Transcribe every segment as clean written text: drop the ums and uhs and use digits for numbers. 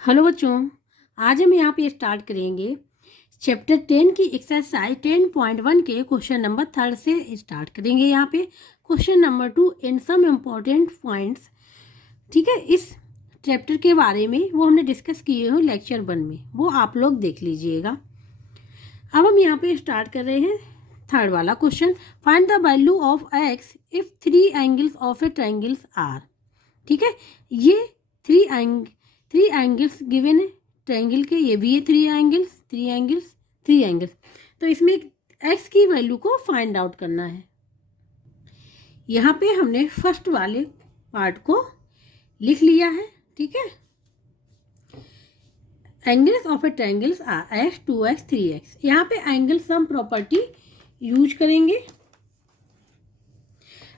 Hello बच्चों, आज हम यहाँ पे स्टार्ट करेंगे चैप्टर 10 की एक्सरसाइज 10.1 के क्वेश्चन नंबर 3 से स्टार्ट करेंगे। यहाँ पे question number 2 and some important points. ठीक है, इस चैप्टर के बारे में वो हमने डिस्कस किए हो लेक्चर 1 में, वो आप लोग देख लीजिएगा। अब हम यहाँ पे स्टार्ट कर रहे हैं थर्ड वाला question. Find the value of X if 3 angles of a triangles are. ठीक है, ये थ्री एंगल्स गिवन है ट्रायंगल के, ये भी है थ्री एंगल्स। तो इसमें एक्स की वैल्यू को फाइंड आउट करना है। यहाँ पे हमने फर्स्ट वाले पार्ट को लिख लिया है। ठीक है, angles of a triangles are X 2x 3x। यहाँ पे एंगल सम प्रॉपर्टी यूज करेंगे।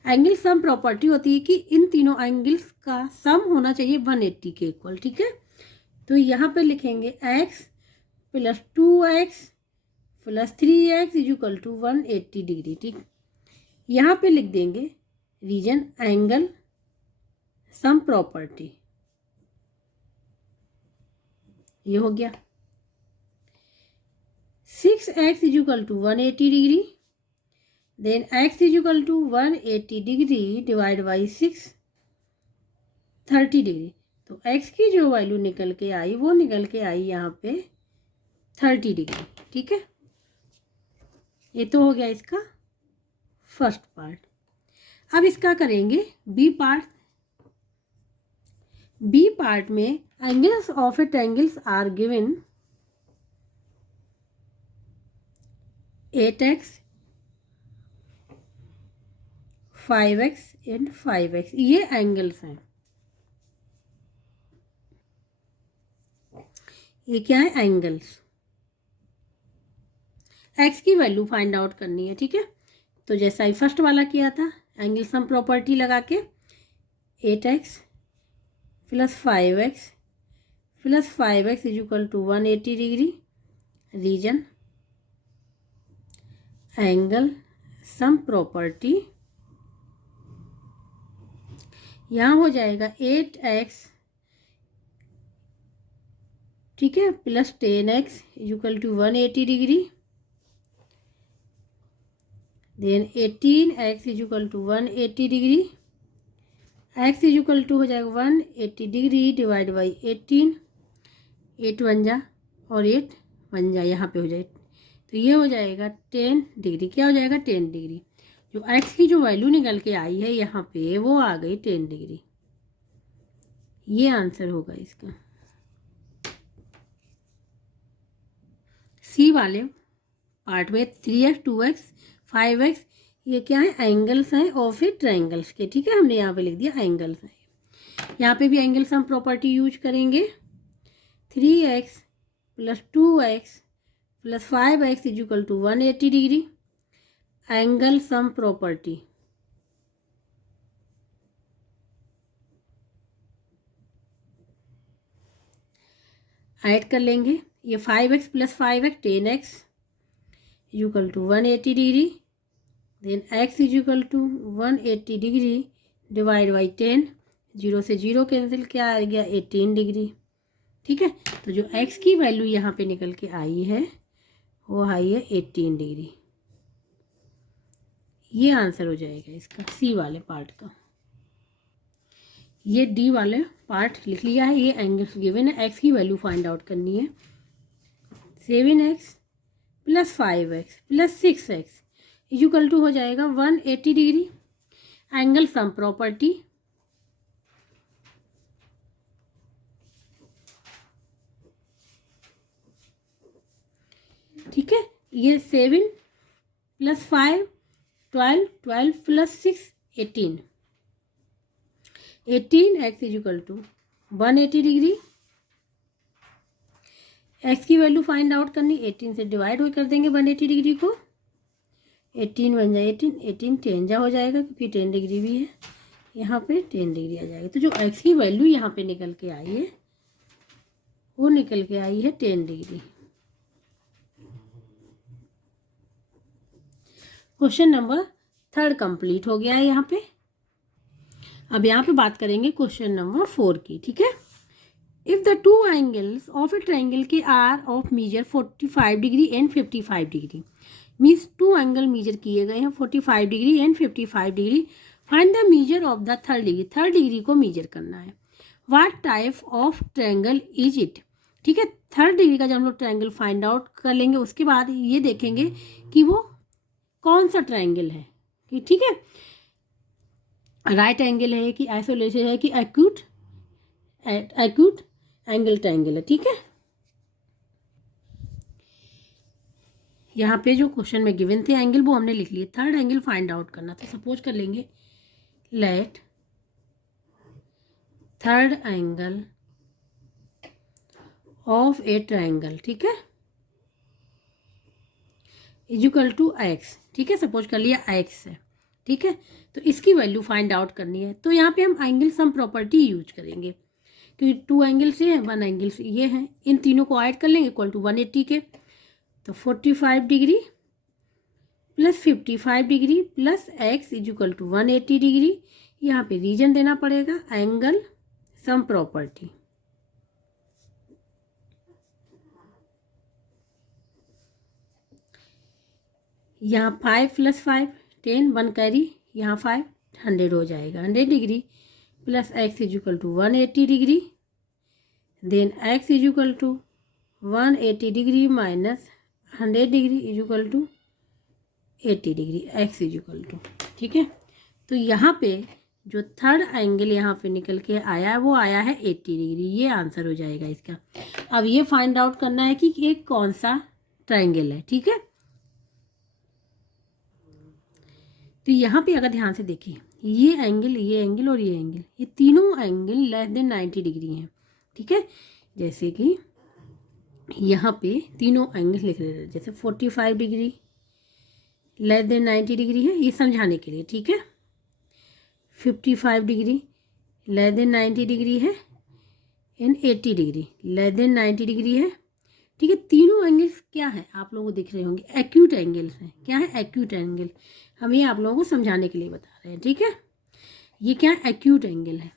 एंगल सम प्रॉपर्टी होती है कि इन तीनों एंगल्स का सम होना चाहिए 180 के इक्वल। ठीक है, तो यहाँ पे लिखेंगे x plus 2x plus 3x is equal to 180 degree. ठीक, यहाँ पे लिख देंगे रीजन एंगल सम प्रॉपर्टी, ये हो गया। 6x is equal to 180 degree, then x is equal to 180 degree divide by 6 30 degree. तो x की जो वैल्यू निकल के आई वो निकल के आई यहाँ पे 30 डिग्री। ठीक है, ये तो हो गया इसका फर्स्ट पार्ट। अब इसका करेंगे बी पार्ट। बी पार्ट में angles of a triangles are given 8x 5x and 5x, ये एंगल्स हैं। ये क्या है? एंगल्स। एक्स की वैल्यू फाइंड आउट करनी है। ठीक है, तो जैसा ही फर्स्ट वाला किया था, एंगल सम प्रॉपर्टी लगा के 8x plus 5x is equal to 180 degree, reason angle sum property. यहाँ हो जाएगा 8x, ठीक है, plus 10x is equal to 180 degree, then 18x is equal to 180 degree, x is equal to हो जाएगा 180 degree divide by 18, 8 1 जा और 8 1 जा, यहाँ पे हो जाए तो ये हो जाएगा 10 डिग्री। क्या हो जाएगा? 10 डिग्री। जो x की जो वैल्यू निकल के आई है यहाँ पे वो आ गई 10 डिग्री। ये आंसर होगा इसका। सी वाले पार्ट में 3x 2x 5x ये क्या है? एंगल्स हैं ऑफ ए ट्रायंगल्स के। ठीक है, हमने यहाँ पे लिख दिया एंगल्स हैं। यहाँ पे भी एंगल सम प्रॉपर्टी यूज करेंगे। 3x plus 2x plus 5x is equal to 180 degree, angle sum property. Add कर लेंगे, ये 5x plus 5x 10x is equal to 180 degree, then x is equal to 180 degree divide by 10, 0 से 0 cancel, क्या आ गया? 18 degree. ठीक है, तो जो x की वैल्यू यहाँ पे निकल के आई है वो आई है 18 डिग्री। ये आंसर हो जाएगा इसका सी वाले पार्ट का। ये डी वाले पार्ट लिख लिया है। ये एंगल्स गिवन है, x की वैल्यू फाइंड आउट करनी है। 7x plus 5x plus 6x is equal to हो जाएगा 180 डिग्री, एंगल सम प्रॉपर्टी। ठीक है, ये 7 प्लस 5 12, 12 प्लस 6 18, 18x is equal to 180 degree. x की वैल्यू फाइंड आउट करनी, 18 से डिवाइड हो कर देंगे 180 डिग्री को, 18 बन जाए 18, 18 10 जा हो जाएगा क्योंकि 10 डिग्री भी है, यहाँ पे 10 डिग्री आ जाएगा। तो जो x की वैल्यू यहाँ पे निकल के आई है वो निकल के आई है 10 डिग्री। क्वेश्चन नंबर 3 कंप्लीट हो गया है यहाँ पे। अब यहाँ पे बात करेंगे क्वेश्चन नंबर 4 की। ठीक है, if the two angles of a triangle के are of measure 45 degree and 55 degree, means two angle measure किए गए हैं 45 degree and 55 degree, find the measure of the third degree, third degree को measure करना है। What type of triangle is it, ठीक है। Third degree का जब हम लोग ट्रायंगल फाइंड आउट कर लेंगे उसके बाद ये देखेंगे कि वो कौन सा ट्रायंगल है, ठीक है, राइट एंगल है कि आइसोलेटेड है कि एक्यूट एंगल ट्रायंगल है, ठीक है। यहाँ पे जो क्वेश्चन में गिवन थे एंगल वो हमने लिख लिए, थर्ड एंगल फाइंड आउट करना था। सपोज कर लेंगे let third angle of a triangle, ठीक है, इक्वल टू एक्स, ठीक है, सपोज कर लिया एक्स है, ठीक है। तो इसकी वैल्यू फाइंड आउट करनी है, तो यहाँ पे हम एंगल सम प्रॉपर्टी यूज करेंगे, क्योंकि टू एंगल से है, वन एंगल से ये है, इन तीनों को ऐड कर लेंगे इक्वल टू 180 के। तो 45 degree plus 55 degree plus x is equal to 180 degree, यहाँ पे रीजन देना पड़ेगा एंगल सम प्रॉपर्टी। यहाँ 5 + 5 10, 1 कैरी, यहाँ 5 100 हो जाएगा, 100 degree plus x is equal to 180 degree, then x is equal to 180 degree minus 100 degree is equal to 80 degree, x is equal to, ठीक है। तो यहाँ पे जो थर्ड एंगल यहाँ पे निकल के आया है वो आया है 80 डिग्री, ये आंसर हो जाएगा इसका। अब ये फाइंड आउट करना है कि ये कौन सा ट्रायंगल है, ठीक है। तो यहाँ पे अगर ध्यान से देखिए ये एंगल और ये एंगल, ये तीनों एंगल लेस देन 90 डिग्री हैं, ठीक है। जैसे कि यहाँ पे तीनों एंगल लिख रहे हैं, जैसे 45 डिग्री लेस देन 90 डिग्री है, ये समझाने के लिए, ठीक है। 55 डिग्री लेस देन 90 डिग्री है and 80 degree less than 90 degree है, ठीक है। तीनों एंगल्स क्या है आप लोगों को दिख रहे होंगे, एक्यूट एंगल्स हैं। क्या है एक्यूट एंगल, हम ये आप लोगों को समझाने के लिए बता रहे हैं, ठीक है। ये क्या एक्यूट एंगल है,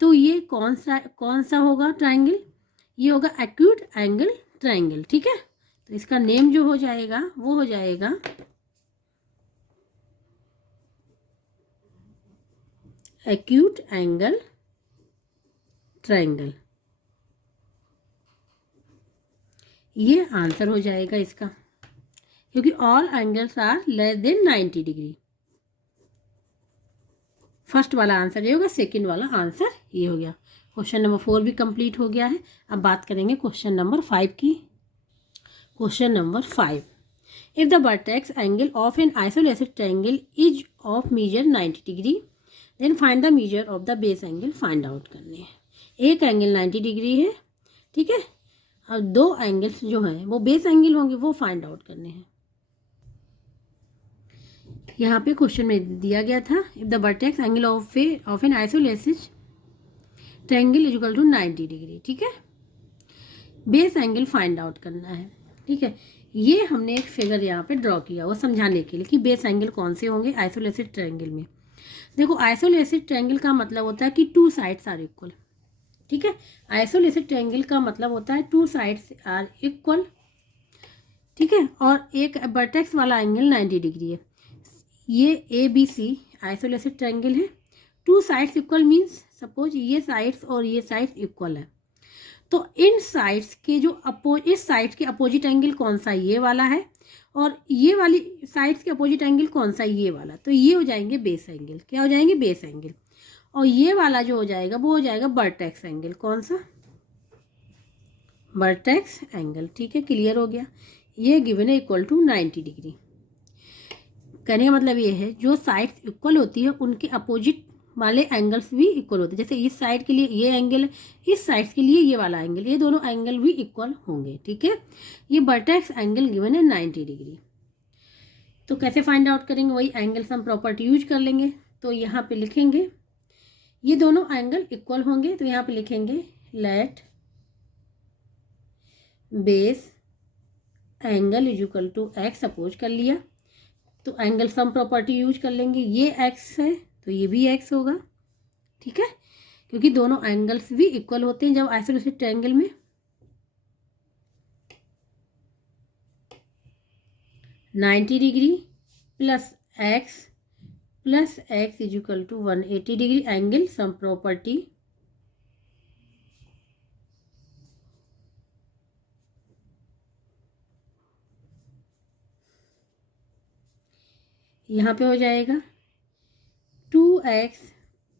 तो ये कौन सा होगा ट्रायंगल, ये होगा एक्यूट एंगल ट्रायंगल, ठीक है। तो इसका नेम जो हो जाएगा वो हो जाएगा एक्यूट एंगल ट्रायंगल, ये आंसर हो जाएगा इसका, क्योंकि all angles are less than 90 degree. First वाला आंसर ये होगा, सेकंड वाला आंसर ये हो गया। क्वेश्चन नंबर 4 भी कंप्लीट हो गया है। अब बात करेंगे क्वेश्चन नंबर 5 की। Question number 5, if the vertex angle of an isolated triangle is of measure 90 degree then find the measure of the base angle, find out करने हैं। एक एंगल 90 डिग्री है, ठीक है, और दो एंगल्स जो हैं वो बेस एंगल होंगे, वो फाइंड आउट करने हैं। यहाँ पे क्वेश्चन में दिया गया था if the vertex angle of an isolated triangle is equal to 90 degree, ठीक है, बेस एंगल फाइंड आउट करना है, ठीक है। ये हमने एक फिगर यहाँ पे ड्रॉ किया वो समझाने के लिए कि बेस एंगल कौन से होंगे आइसोलेटेड ट्रायंगल में। देखो आइसोलेटेड ट्रायंगल का मतलब होता है कि टू साइड्स आर इक्वल, ठीक है। आइसोलेटेड ट्रायंगल का मतलब होता है टू साइड्स आर इक्वल, ठीक है, और एक वर्टेक्स वाला एंगल 90 डिग्री है। ये ABC आइसोलेटेड ट्रायंगल है, two sides equal means suppose ये साइड्स और ये साइड्स इक्वल है, तो इन साइड्स के जो इस साइड के अपोजिट एंगल कौन सा, ये वाला है, और ये वाली साइड्स के अपोजिट एंगल कौन सा, ये वाला, तो ये हो जाएंगे बेस एंगल। क्या हो जाएंगे, बेस एंगल। और ये वाला जो हो जाएगा वो हो जाएगा वर्टेक्स एंगल, कौन सा, वर्टेक्स एंगल, ठीक है, क्लियर हो गया। ये गिवन है इक्वल टू 90 डिग्री। कहने का मतलब ये है जो साइड्स इक्वल होती है उनके अपोजिट वाले एंगल्स भी इक्वल होते हैं। जैसे इस साइड के लिए ये एंगल है, इस साइड के लिए ये वाला एंगल, ये दोनों एंगल भी इक्वल होंगे, ठीक है। ये वर्टेक्स एंगल गिवन है 90 डिग्री। तो कैसे फाइंड आउट करेंगे, वही एंगल सम प्रॉपर्टी यूज कर लेंगे। तो यहाँ पे लिखेंगे ये दोनों एंगल इक्वल होंगे, तो यहाँ पे लिखेंगे let base angle is equal to x, suppose कर लिया, तो एंगल सम प्रॉपर्टी यूज कर लेंगे। ये एक्स है तो ये भी एक्स होगा, ठीक है। क्योंकि दोनों एंगल्स भी इक्वल होते हैं जब आइसोसेलेस ट्रायंगल में। (90° + x is equal to 180° angle sum property. यहाँ पे हो जाएगा 2x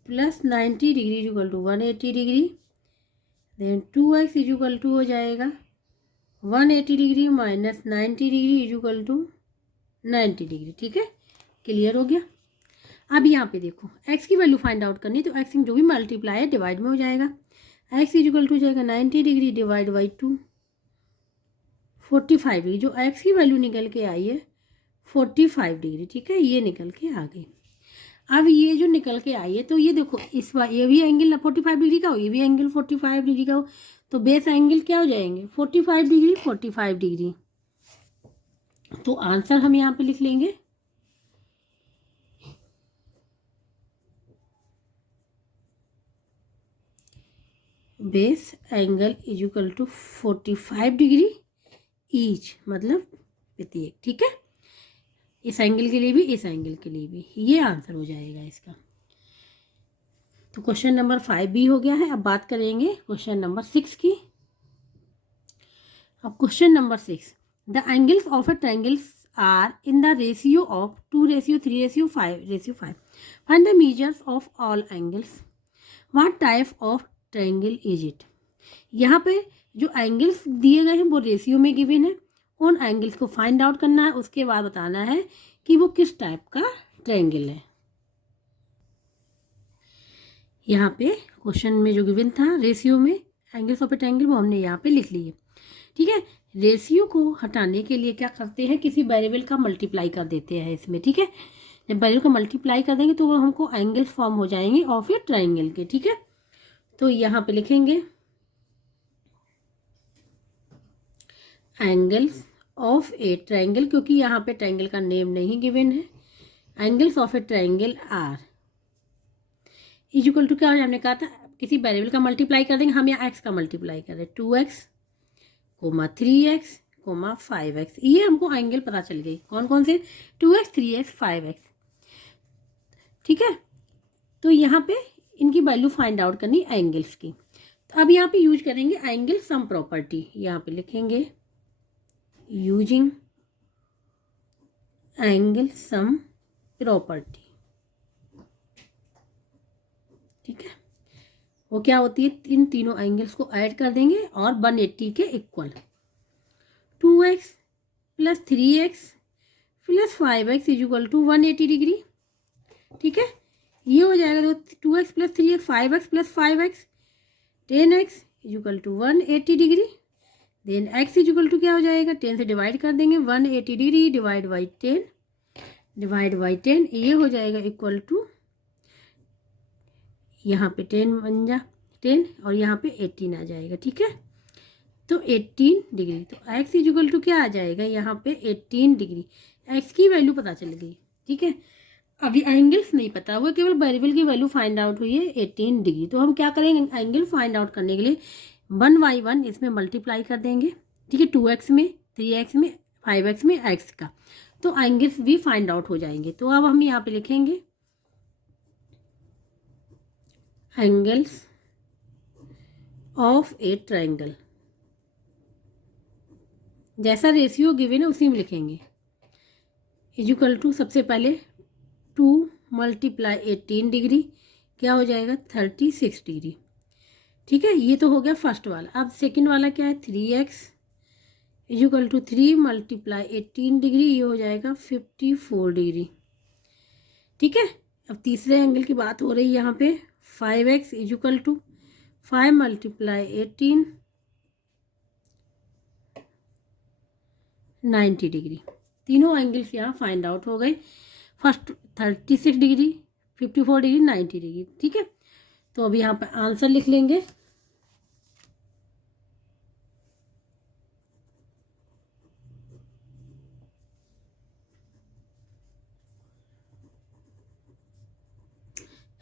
+ 90° is equal to 180°। Then 2x is equal to हो जाएगा 180° माइनस 90° इज इक्वल टू 90°। ठीक है, क्लियर हो गया। अब यहाँ पे देखो x की वैल्यू फाइंड आउट करनी है, तो x जो भी मल्टीप्लाई है डिवाइड में हो जाएगा। x इज इक्वल टू हो जाएगा 90° डिवाइड बाई 2, 45°। जो x की वैल्यू निकल के आई है 45°। ठीक है, ये निकल के आ गई। अब ये जो निकल के आई है, तो ये देखो इस बार ये भी एंगल 45° का हो, ये भी एंगल 45° का हो, तो बेस एंगल क्या हो जाएंगे 45°, 45°। तो आंसर हम यहाँ पे लिख लेंगे base angle is equal to 45° each, मतलब प्रत्येक। ठीक है, इस एंगल के लिए भी, इस एंगल के लिए भी, ये आंसर हो जाएगा इसका। तो क्वेश्चन नंबर 5 भी हो गया है। अब बात करेंगे क्वेश्चन नंबर 6 की। अब question number 6, the angles of a triangles are in the ratio of 2:3:5:5। Find the measures of all angles. What type of triangle is it. यहाँ पे जो एंगल्स दिए गए हैं वो रेशियो में गिवन है, उन एंगल्स को फाइंड आउट करना है, उसके बाद बताना है कि वो किस टाइप का ट्रायंगल है। यहाँ पे क्वेश्चन में जो गिवन था रेशियो में एंगल्स ऑफ ए ट्रायंगल, वो हमने यहाँ पे लिख लिए। ठीक है, रेशियो को हटाने के लिए क्या करते हैं, किसी वेरिएबल का मल्टीप्लाई कर देते हैं इसमें। ठीक है, जब वेरिएबल का मल्टीप्लाई कर देंगे तो वो हमको एंगल्स फॉर्म हो जाएंगे ऑफ ए ट्रायंगल के। ठीक है, तो यहाँ पे लिखेंगे एंगल्स ऑफ ए ट्रायंगल, क्योंकि यहाँ पे ट्रायंगल का नेम नहीं गिवन है। Angles of a triangle are is equal to क्या, हमने कहा था किसी वेरिएबल का मल्टीप्लाई कर देंगे, हम यहाँ एक्स का मल्टीप्लाई कर रहे हैं, 2x, 3x, 5x। ये हमको एंगल पता चल गई, कौन कौन से, 2x, 3x, 5x। ठीक है, तो यहाँ पे इनकी वैल्यू फाइंड आउट करनी एंगल्स की। तो अब यहाँ पे यूज करेंगे एंगल सम प्रॉपर्टी। यहाँ पे लिखेंगे यूजिंग एंगल सम प्रॉपर्टी। ठीक है, वो क्या होती है, इन तीनों एंगल्स को ऐड कर देंगे और 180 के equal. 2x + 3x + 5x is equal to 180°। ठीक है, ये हो जाएगा, तो 2x + 3x 5x + 5x 10x is equal to 180°। Then x is equal to क्या हो जाएगा, 10 से डिवाइड कर देंगे, 180° डिवाइड बाई 10 ये हो जाएगा इक्वल टू, यहाँ पे 10 बन जा 10 और यहाँ पे 18 आ जाएगा। ठीक है, तो 18°। तो x इज इक्वल टू क्या आ जाएगा, यहाँ पे 18°। x की वैल्यू पता चल गई। ठीक है, अभी एंगल्स नहीं पता हुआ, केवल वेरिएबल की वैल्यू फाइंड आउट हुई है 18°। तो हम क्या करेंगे, एंगल फाइंड आउट करने के लिए 1 बाई 1 इसमें मल्टीप्लाई कर देंगे। ठीक है, 2x में, 3x में, 5x में x का, तो एंगल्स भी फाइंड आउट हो जाएंगे। तो अब हम यहाँ पे लिखेंगे एंगल्स ऑफ ए ट्रायंगल, जैसा रेशियो गिवन है उसी में लिखेंगे, इज इक्वल टू सबसे पहले 2 × 18° क्या हो जाएगा 36°। ठीक है, ये तो हो गया फर्स्ट वाला। अब सेकंड वाला क्या है, 3x इज इक्वल टू 3 × 18°, ये हो जाएगा 54°। ठीक है, अब तीसरे एंगल की बात हो रही है यहाँ पे, 5x इज इक्वल टू 5 × 18 90°। तीनों एंगल्स यहाँ फाइंड आउट हो गए, फर्स्ट 36°, 54°, 90°। ठीक है, तो अभी यहाँ पर आंसर लिख लेंगे।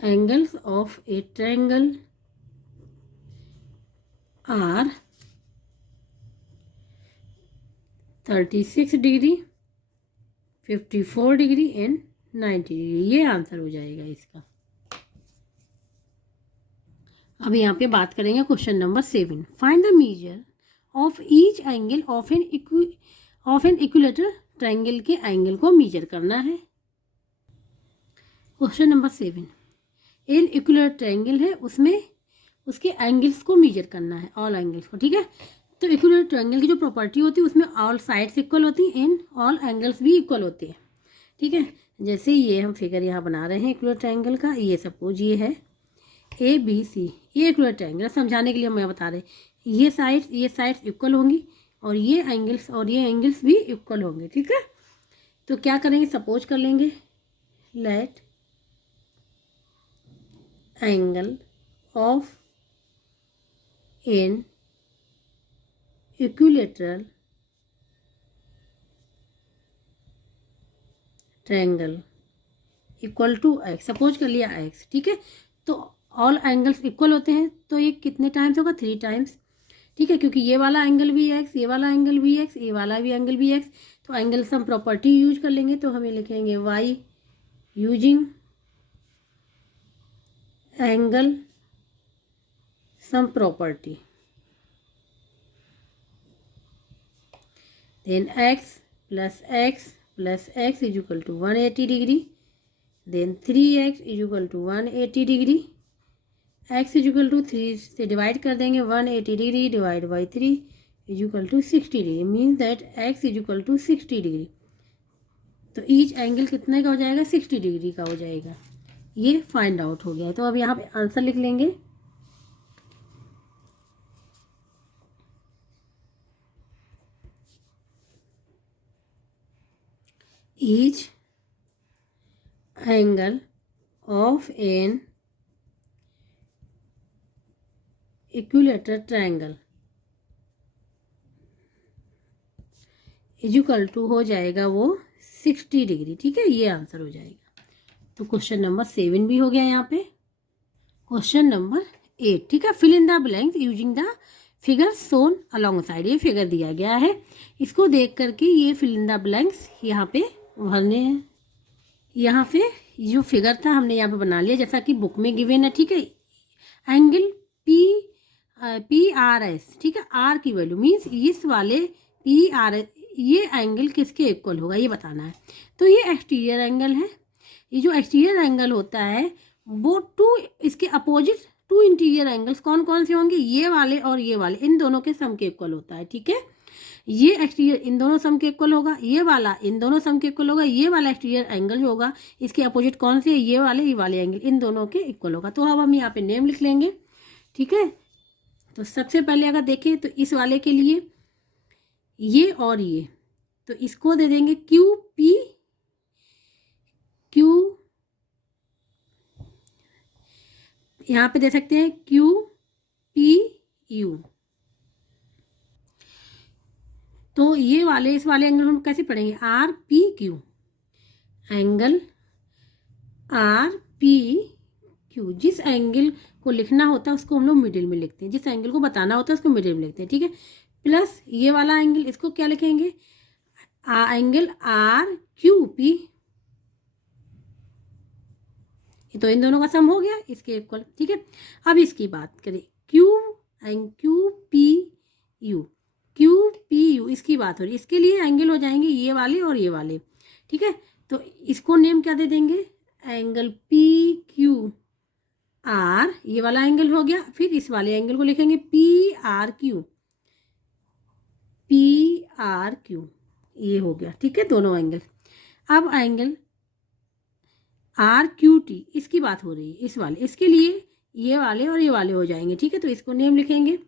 Angles of a triangle are 36 degree, 54 degree and 90 degree. ये आंसर हो जाएगा इसका। अब यहाँ पे बात करेंगे question number 7। Find the measure of each angle of an equilateral triangle के एंगल को मेजर करना है। Question number 7, an equilateral triangle है, उसमें उसके एंगल्स को मेजर करना है, ऑल एंगल्स को। ठीक है, तो इक्विलेटरल ट्रायंगल की जो प्रॉपर्टी होती है उसमें ऑल साइड्स इक्वल होती हैं एंड ऑल एंगल्स भी इक्वल होते हैं। ठीक है, जैसे ये हम फिगर यहाँ बना रहे हैं इक्विलेटरल ट्रायंगल का। ये सपोज ये है ABC, ये इक्विलेटरल ट्रायंगल समझाने के लिए मैं बता रहे, ये साइड्स इक्वल होंगी और ये एंगल्स भी इक्वल होंगे। ठीक है, तो क्या करेंगे, सपोज कर लेंगे let angle of an equilateral triangle equal to x, सपोज कर लिया x। ठीक है, तो ऑल एंगल्स इक्वल होते हैं, तो ये कितने टाइम्स होगा, 3 टाइम्स। ठीक है, क्योंकि ये वाला एंगल भी x, ये वाला एंगल भी x, ये वाला भी एंगल भी x, तो एंगल सम प्रॉपर्टी यूज कर लेंगे। तो हमें लिखेंगे y using angle sum property, then x plus x is equal to 180 degree, then 3x is equal to 180 degree, x is equal to 3 से डिवाइड कर देंगे, 180 degree divide by 3 is equal to 60 degree, means that x is equal to 60 degree. तो each angle कितने का हो जाएगा, 60 degree का हो जाएगा। ये फाइंड आउट हो गया है। तो अब यहाँ पे आंसर लिख लेंगे, each angle of an equilateral triangle equal to हो जाएगा वो 60 डिग्री। ठीक है, ये आंसर हो जाएगा। तो क्वेश्चन नंबर 7 भी हो गया यहाँ पे। क्वेश्चन नंबर 8, ठीक है, fill in the blanks using the figure shown along side. ये फिगर दिया गया है, इसको देख करके ये फिल इन द ब्लैंक्स यहाँ पे भरने हैं। यहाँ पे जो फिगर था हमने यहाँ पे बना लिया जैसा कि बुक में गिवन है। ठीक है, एंगल PRS, ठीक है, आर की वैल्यू मीन्स इस वाले PRS, ये एंगल किसके इक्वल होगा ये बताना है। तो ये एक्सटीरियर एंगल है, ये जो एक्सटीरियर एंगल होता है वो इसके अपोजिट 2 इंटीरियर एंगल्स कौन कौन से होंगे, ये वाले और ये वाले, इन दोनों के सम के इक्वल होता है। ठीक है, ये एक्सटीरियर इन दोनों सम के इक्वल होगा, ये वाला इन दोनों सम के इक्वल होगा, ये वाला एक्सटीरियर एंगल जो होगा इसके अपोजिट कौन से, ये वाले एंगल इन दोनों के इक्वल होगा। तो अब हम यहाँ पे नेम लिख लेंगे। ठीक है, तो सबसे पहले अगर देखें तो इस वाले के लिए ये और ये, तो इसको दे देंगे QP, यहाँ पे दे सकते हैं QPU। तो ये वाले इस वाले एंगल हम कैसे पढ़ेंगे, RPQ, एंगल RPQ। जिस एंगल को लिखना होता है उसको हम लोग मिडिल में लिखते हैं, जिस एंगल को बताना होता है उसको मिडिल में लिखते हैं। ठीक है, प्लस ये वाला एंगल, इसको क्या लिखेंगे, एंगल RQP। तो इन दोनों का सम हो गया इसके इक्वल। ठीक है, अब इसकी बात करें QPU, इसकी बात हो रही है, इसके लिए एंगल हो जाएंगे ये वाले और ये वाले। ठीक है, तो इसको नेम क्या दे देंगे, एंगल PQR, ये वाला एंगल हो गया। फिर इस वाले एंगल को लिखेंगे PRQ, ये हो गया। ठीक है, दोनों एंगल। अब एंगल RQT, इसकी बात हो रही है, इस वाले, इसके लिए ये वाले और ये वाले हो जाएंगे। ठीक है, तो इसको नेम लिखेंगे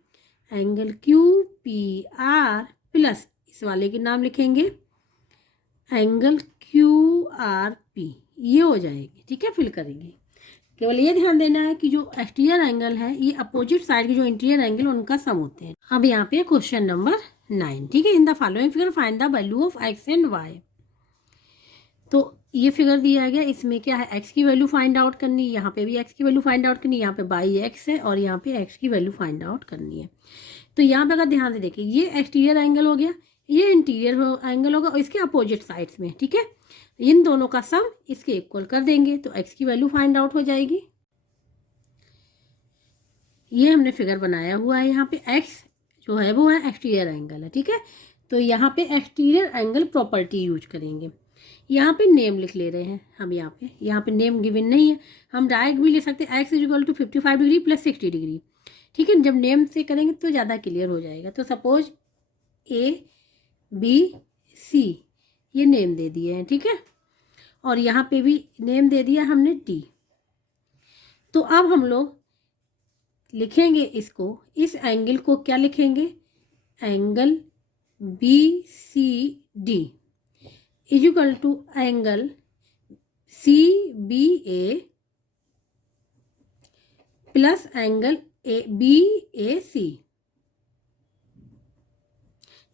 एंगल QPR प्लस इस वाले के नाम लिखेंगे एंगल QRP, ये हो जाएगी। ठीक है, फिल करेंगे। केवल ये ध्यान देना है कि जो एक्सटीरियर एंगल है ये अपोजिट साइड के जो इंटीरियर एंगल उनका सम होते हैं। अब यहाँ पे क्वेश्चन नंबर 9, ठीक है, in the following figure find the value of x and y। तो ये फिगर दिया गया, इसमें क्या है, x की वैल्यू फाइंड आउट करनी है, यहाँ पे भी x की वैल्यू फाइंड आउट करनी है, यहाँ पे बाई x है और यहाँ पे x की वैल्यू फाइंड आउट करनी है। तो यहाँ पे अगर ध्यान से देखिए, ये एक्सटीरियर एंगल हो गया, ये इंटीरियर एंगल होगा और इसके अपोजिट साइड्स में, ठीक है। इन दोनों का सम इसके इक्वल कर देंगे तो एक्स की वैल्यू फाइंड आउट हो जाएगी। ये हमने फिगर बनाया हुआ है, यहाँ पे एक्स जो है वो है एक्सटीरियर एंगल है, ठीक है। तो यहाँ पे एक्सटीरियर एंगल प्रॉपर्टी यूज करेंगे। यहाँ पे नेम लिख ले रहे हैं हम, यहाँ पे नेम गिवन नहीं है, हम डायरेक्ट भी ले सकते हैं, x is equal to 55 degree plus 60 degree, ठीक है। जब नेम से करेंगे तो ज़्यादा क्लियर हो जाएगा। तो सपोज ए बी सी ये नेम दे दिए हैं, ठीक है, और यहाँ पे भी नेम दे दिया हमने डी। तो अब हम लोग लिखेंगे इसको, इस एंगल को क्या लिखेंगे, angle B C D is equal to angle C B A plus angle A B A C,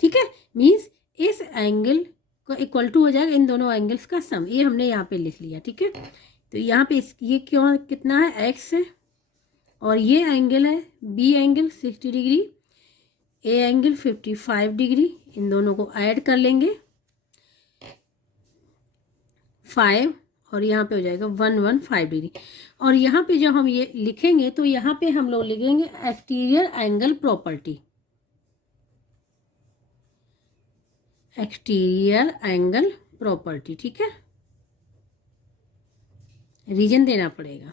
ठीक है। मीन्स इस एंगल को इक्वल टू हो जाएगा इन दोनों एंगल्स का सम, ये हमने यहाँ पे लिख लिया, ठीक है। तो यहाँ पे ये क्यों कितना है, एक्स है, और ये एंगल है B angle 60 degree, A angle 55 degree, इन दोनों को ऐड कर लेंगे 5 और यहाँ पे हो जाएगा 115 डिग्री। और यहाँ पे जब हम ये लिखेंगे तो यहाँ पे हम लोग लिखेंगे exterior angle property, exterior angle property, ठीक है। रीजन देना पड़ेगा।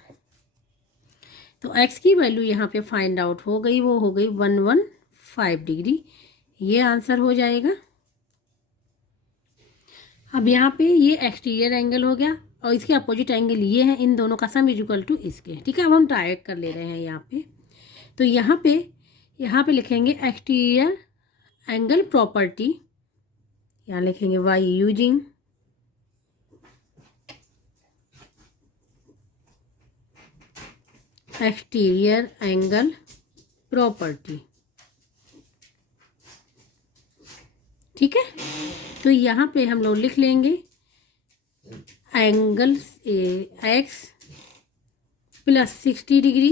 तो x की वैल्यू यहाँ पे फाइंड आउट हो गई, वो हो गई 115 डिग्री, ये आंसर हो जाएगा। अब यहाँ पे ये एक्सटीरियर एंगल हो गया और इसके अपोजिट एंगल ये है, इन दोनों का सम इज इक्वल टू इसके, ठीक है। अब हम डायरेक्ट कर ले रहे हैं यहाँ पे, तो यहाँ पे लिखेंगे एक्सटीरियर एंगल प्रॉपर्टी, यहाँ लिखेंगे y using exterior angle property, ठीक है। तो यहाँ पे हम लोग लिख लेंगे angle x plus 60 degree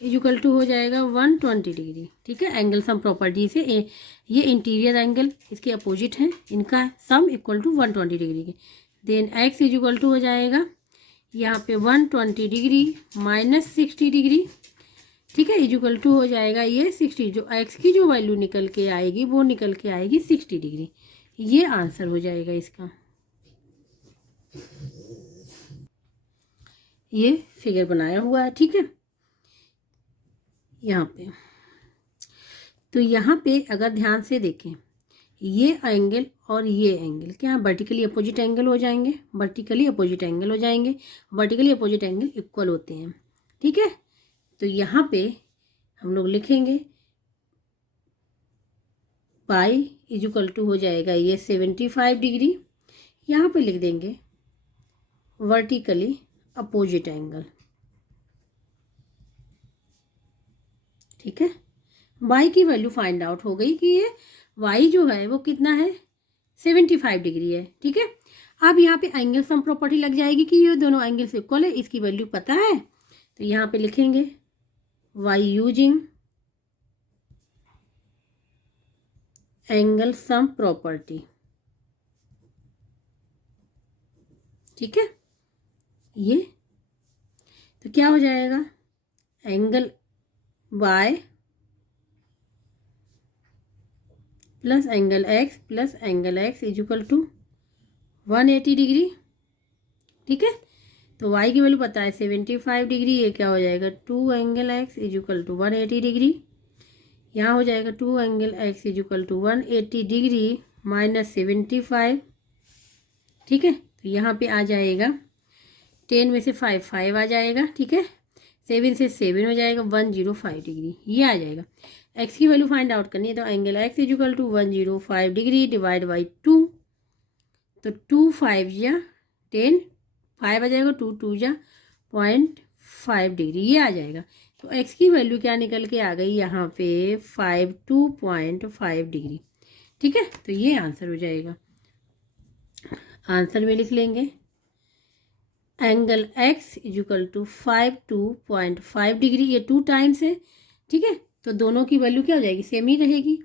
is equal to हो जाएगा 120 डिग्री, ठीक है। एंगल सम प्रॉपर्टी से ये इंटीरियर एंगल इसके अपोजिट है, इनका सम इक्वल टू 120 डिग्री के। Then x is equal to हो जाएगा यहाँ पे 120 डिग्री माइनस 60 डिग्री, ठीक है, इज इक्वल टू हो जाएगा ये 60, जो एक्स की जो वैल्यू निकल के आएगी वो निकल के आएगी 60 डिग्री, ये आंसर हो जाएगा इसका। ये फिगर बनाया हुआ है, ठीक है, यहाँ पे। तो यहाँ पे अगर ध्यान से देखें, ये एंगल और ये एंगल क्या वर्टिकली अपोजिट एंगल हो जाएंगे, वर्टिकली अपोजिट एंगल हो जाएंगे, वर्टिकली अपोजिट एंगल इक्वल होते हैं, ठीक है। तो यहाँ पे हम लोग लिखेंगे पाई इज इक्वल टू हो जाएगा ये 75 डिग्री, यहाँ पे लिख देंगे वर्टिकली अपोजिट एंगल, ठीक है। y की वैल्यू फाइंड आउट हो गई कि ये y जो है वो कितना है 75 डिग्री है, ठीक है। अब यहाँ पे एंगल सम प्रॉपर्टी लग जाएगी कि ये दोनों एंगल्स इक्वल है, इसकी वैल्यू पता है, तो यहाँ पे लिखेंगे y using angle sum property, ठीक है। ये तो क्या हो जाएगा, angle y plus angle x plus angle x is equal to 180 degree, ठीक है। तो y की वैल्यू पता है 75 डिग्री, ये क्या हो जाएगा 2 angle x is equal to 180 degree, यहाँ हो जाएगा 2 angle x is equal to 180 degree minus 75, ठीक है। तो यहाँ पे आ जाएगा 10 में से 5 आ जाएगा, ठीक है, 7 से 7 हो जाएगा 105 डिग्री, ये आ जाएगा। x की वैल्यू फाइंड आउट करनी है तो angle x is equal to 105 degree divide by 2, तो 2 5 या 10 5 आ जाएगा, 2 2 या 0.5 डिग्री, ये आ जाएगा। तो x की वैल्यू क्या निकल के आ गई यहाँ पे 2.5 डिग्री, ठीक है। तो ये आंसर हो जाएगा। आंसर में लिख लेंगे angle x is equal to 2.5 degree, ये 2 टाइम्स है, ठीक है। तो दोनों की वैल्यू क्या हो जाएगी, सेम ही रहेगी।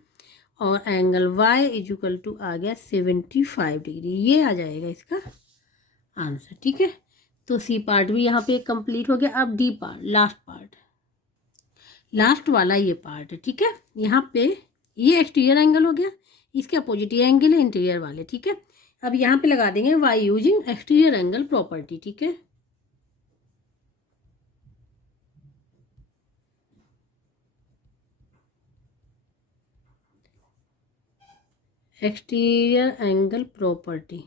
और एंगल y इक्वल टू आ गया 75 डिग्री, ये आ जाएगा इसका आंसर। ठीक है, तो सी पार्ट भी यहाँ पे कंप्लीट हो गया। अब D part, last part, last वाला ये पार्ट है। ठीक है, यहाँ पे ये एक्सटीरियर एंगल हो गया, इसके अपोजिट ये एंगल है इंटीरियर वाले। ठीक है, अब यहाँ पे लगा देंगे y using exterior angle property. ठीक है, एक्सटीरियर एंगल प्रॉपर्टी,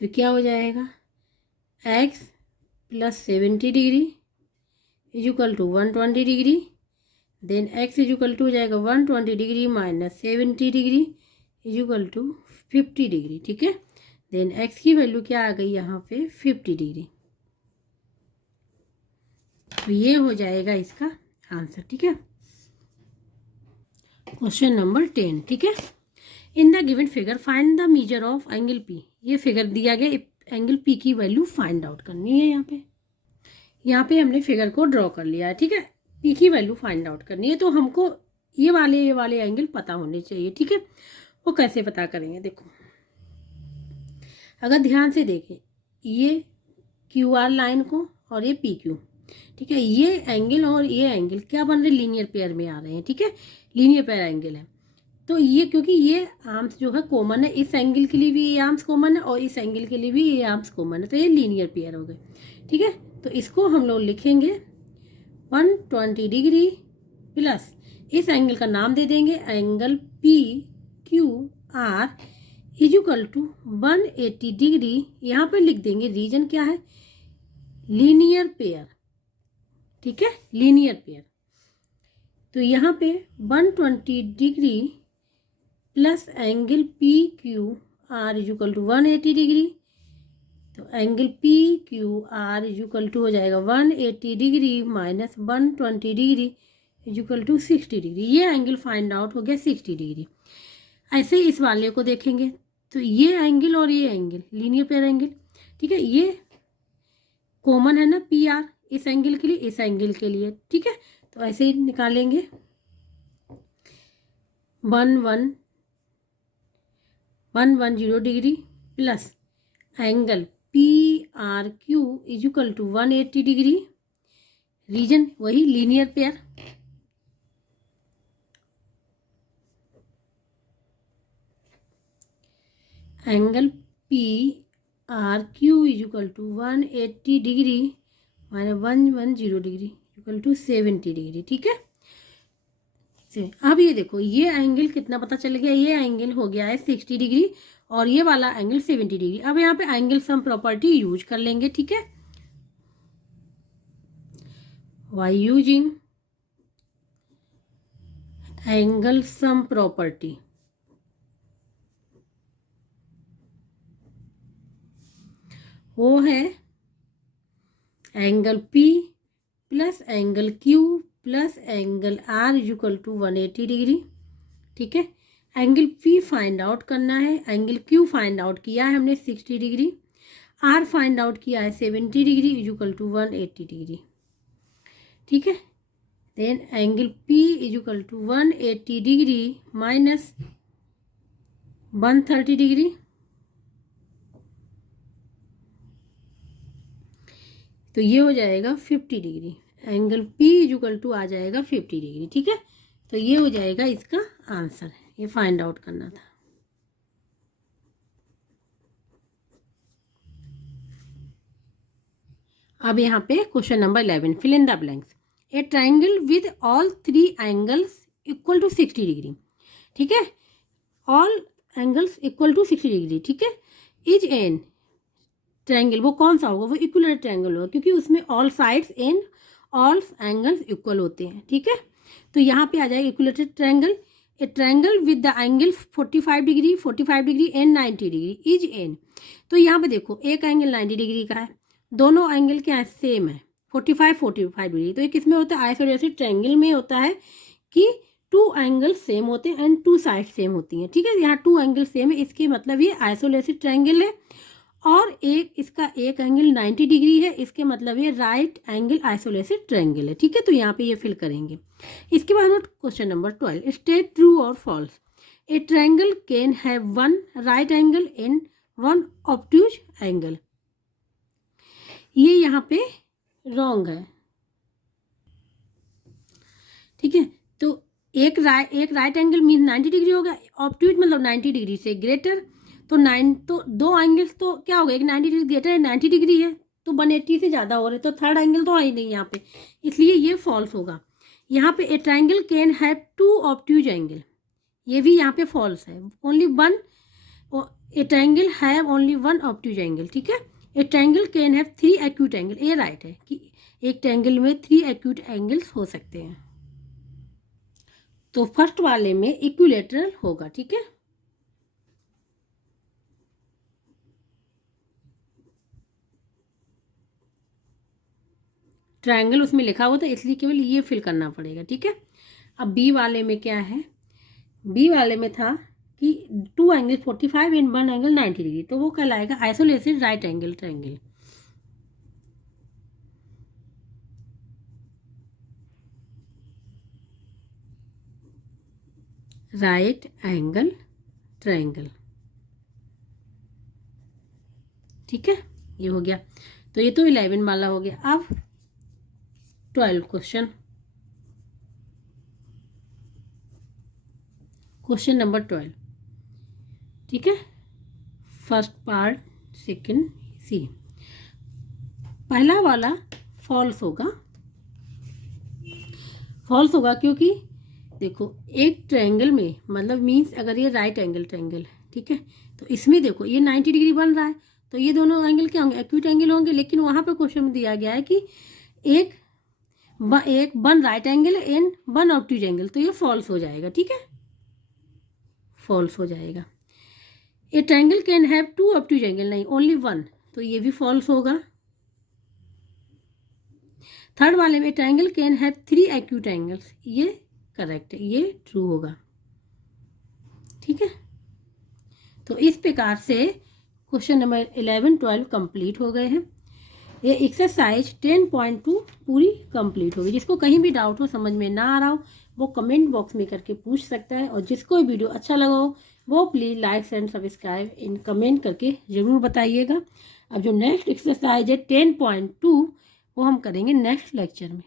तो क्या हो जाएगा, x plus 70 degree equal to 120 degree, then x equal to हो जाएगा 120 degree minus 70 degree equal to 50 degree. ठीक है, देन x की वैल्यू क्या आ गई यहाँ पे 50 डिग्री, तो ये हो जाएगा इसका आंसर। ठीक है, क्वेश्चन नंबर 10। ठीक है, in the given figure find the measure of angle P। ये फिगर दिया गया, एंगल P की वैल्यू फाइंड आउट करनी है। यहाँ पे हमने फिगर को ड्रॉ कर लिया है। ठीक है, P की वैल्यू फाइंड आउट करनी है, तो हमको ये वाले एंगल पता होने चाहिए। ठीक है, वो कैसे पता करेंगे, देखो अगर ध्यान से देखें, ये QR लाइन को और ये PQ, ठीक है, ये एंगल और ये एंगल क्या बन रहे, लीनियर पेयर में आ रहे हैं। ठीक है, लीनियर पेयर एंगल है, तो ये क्योंकि ये आर्म्स जो है कॉमन है, इस एंगल के लिए भी ये आर्म्स कॉमन है और इस एंगल के लिए भी ये आर्म्स कॉमन है, तो ये लीनियर पेयर हो गए। ठीक है, तो इसको हम लोग लिखेंगे 120 डिग्री प्लस इस एंगल का नाम दे देंगे angle PQR equal to 180 degree. यहाँ पर लिख देंगे रीजन क्या है, लीनियर पेयर। ठीक है, लीनियर पेयर, तो यहाँ पे 120 degree plus angle PQR equal to 180 degree, तो एंगल PQR इक्वल टू हो जाएगा 180 degree minus 120 degree equal to 60 degree. ये एंगल फाइंड आउट हो गया 60 डिग्री। ऐसे इस वाले को देखेंगे, तो ये एंगल और ये एंगल लीनियर पेयर एंगल, ठीक है, ये कॉमन है ना PR, इस एंगल के लिए इस एंगल के लिए। ठीक है, तो ऐसे ही निकालेंगे 110 degree plus angle PRQ equal to 180 degree, reason वही linear pair, angle PRQ equal to 180 degree minus 110 degree equal to 70 degree. ठीक है, अब ये देखो, ये एंगल कितना पता चल गया, ये एंगल हो गया है 60 डिग्री और ये वाला एंगल 70 डिग्री। अब यहाँ पे एंगल सम प्रॉपर्टी यूज कर लेंगे। ठीक है, y using angle sum property, वो है angle P plus angle Q plus angle R equal to 180 degree. ठीक है, एंगल P फाइंड आउट करना है, एंगल Q फाइंड आउट किया है हमने 60 डिग्री, R फाइंड आउट किया है 70 डिग्री इक्वल टू 180 डिग्री। ठीक है, then angle P equal to 180 degree minus 130 degree, तो ये हो जाएगा 50 degree, angle P equal to आ जाएगा 50 डिग्री। ठीक है, तो ये हो जाएगा इसका आंसर, ये फाइंड आउट करना था। अब यहाँ पे question number 11, fill in the blanks. A triangle with all 3 angles equal to 60 degree. ठीक है, all angles equal to 60 degree. ठीक है, इज एन ट्रायंगल, वो कौन सा होगा, वो इक्विलेटरल ट्रायंगल होगा, क्योंकि उसमें all sides and all angles equal होते हैं। ठीक है, तो यहाँ पे आ जाएगा equilateral triangle, A triangle with the angle 45 degree and 90 degree is an. तो यहाँ पे देखो, एक एंगल 90 डिग्री का है, दोनों एंगल क्या है, सेम है, 45 डिग्री। तो ये किस में होता है, आइसोसेलेस ट्रायंगल में होता है कि 2 एंगल सेम होते हैं एंड 2 साइड सेम होती हैं। ठीक है, यहाँ 2 एंगल सेम है, इसके मतलब ये आइसोसेलेस ट्रायंगल है। और एक इसका एक एंगल 90 डिग्री है, इसके मतलब ये राइट एंगल आइसोलेटेड ट्रायंगल है। ठीक है, तो यहाँ पे ये फिल करेंगे। इसके बाद क्वेश्चन नंबर 12, स्टेट ट्रू और false. A triangle can have one right angle and one obtuse angle. ये यहाँ पे रॉन्ग है। ठीक है, तो एक राइट एंगल मीन 90 डिग्री होगा, ऑब्ट्यूज मतलब 90 डिग्री से ग्रेटर। तो दो एंगल्स तो क्या होगा, एक 90 डिग्री ग्रेटर है, 90 डिग्री है, तो 180 से ज़्यादा हो रहे, तो थर्ड एंगल तो है ही नहीं यहाँ पे, इसलिए ये फॉल्स होगा। यहाँ पे a triangle can have two obtuse angle, ये भी यहाँ पे फॉल्स है। Only one, a triangle have only one obtuse angle. ठीक है, a triangle can have 3 acute angle, ये राइट है कि एक ट्रायंगल में 3 एक्यूट एंगल्स हो सकते हैं। तो फर्स्ट वाले में इक्विलेटरल होगा। ठीक है, ट्रायंगल उसमें लिखा हुआ था, इसलिए केवल ये फिल करना पड़ेगा। ठीक है, अब बी वाले में क्या है, बी वाले में था कि 2 एंगल 45 एंड 1 एंगल 90 डिग्री, तो वो कहलाएगा isolated right angle triangle. Right angle triangle. ठीक है, ये हो गया। तो ये तो 11 वाला हो गया। अब 12 क्वेश्चन नंबर 12। ठीक है, फर्स्ट पार्ट सेकंड सी। पहला वाला फॉल्स होगा, फॉल्स होगा क्योंकि देखो एक ट्रायंगल में मतलब मीन्स अगर ये राइट एंगल ट्रायंगल है, ठीक है, तो इसमें देखो ये 90 डिग्री बन रहा है, तो ये दोनों एंगल क्या होंगे, एक्यूट एंगल होंगे। लेकिन वहाँ पे क्वेश्चन में दिया गया है कि एक one right angle and one obtuse angle, तो ये फॉल्स हो जाएगा। ठीक है, फॉल्स हो जाएगा। ए triangle can have 2 obtuse angle, नहीं ओनली वन, तो ये भी फॉल्स होगा। थर्ड वाले में triangle can have 3 acute angles, ये करेक्ट है, ये ट्रू होगा। ठीक है, तो इस प्रकार से क्वेश्चन नंबर 11 12 कंप्लीट हो गए हैं। ये एक्सरसाइज 10.2 पूरी कंप्लीट होगी। जिसको कहीं भी डाउट हो, समझ में ना आ रहा हो, वो कमेंट बॉक्स में करके पूछ सकता है। और जिसको वीडियो अच्छा लगा हो वो please like and subscribe in comment करके ज़रूर बताइएगा। अब जो नेक्स्ट एक्सरसाइज है 10.2 वो हम करेंगे नेक्स्ट लेक्चर में।